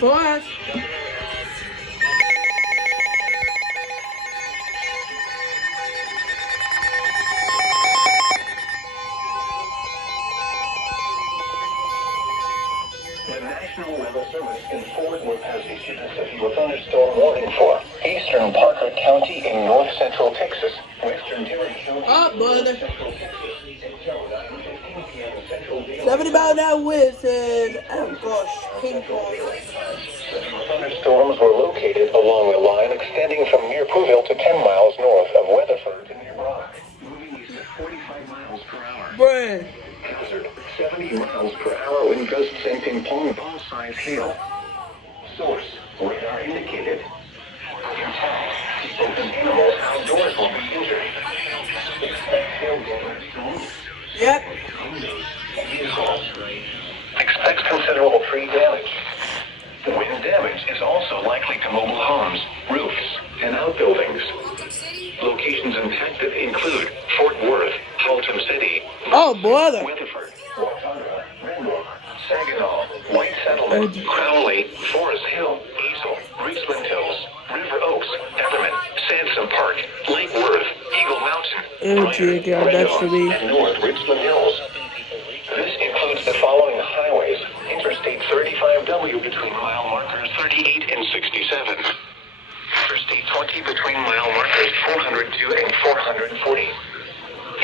For us. The National Weather Service informed North Jersey students of a thunderstorm warning for eastern Parker County in north central Texas, western Terry County, brother. central Texas, until 9:15 p.m. Central Daylight. 70 mile an hour winds and gosh, ping pong. Thunderstorms were located along a line extending from near Pooville to 10 miles north of Weatherford and near Brock, moving east at 45 miles per hour. Bruh. Hazard, 70 miles per hour wind gusts and ping pong ball-sized hail. Source, radar indicated. Intact, people and animals outdoors will be injured. Expect hail damage. Yep. Expects considerable tree damage. Wind damage is also likely to mobile homes, roofs, and outbuildings. Locations impacted include Fort Worth, Haltom City, Oh, brother. Weatherford, Watauga, Renbrook, Saginaw, White Settlement, Crowley, Forest Hill, Easel, Richland Hills, River Oaks, Peppermint, Sansom Park, Lake Worth, Eagle Mountain, Oh, dear God, that's for me. and North Richland Hills. This includes the following highways: Interstate 35W between mile markers 38 and 67. Interstate 20 between mile markers 402 and 440.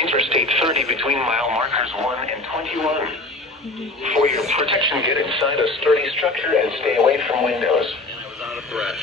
Interstate 30 between mile markers 1 and 21. For your protection, get inside a sturdy structure and stay away from windows. I was out of breath.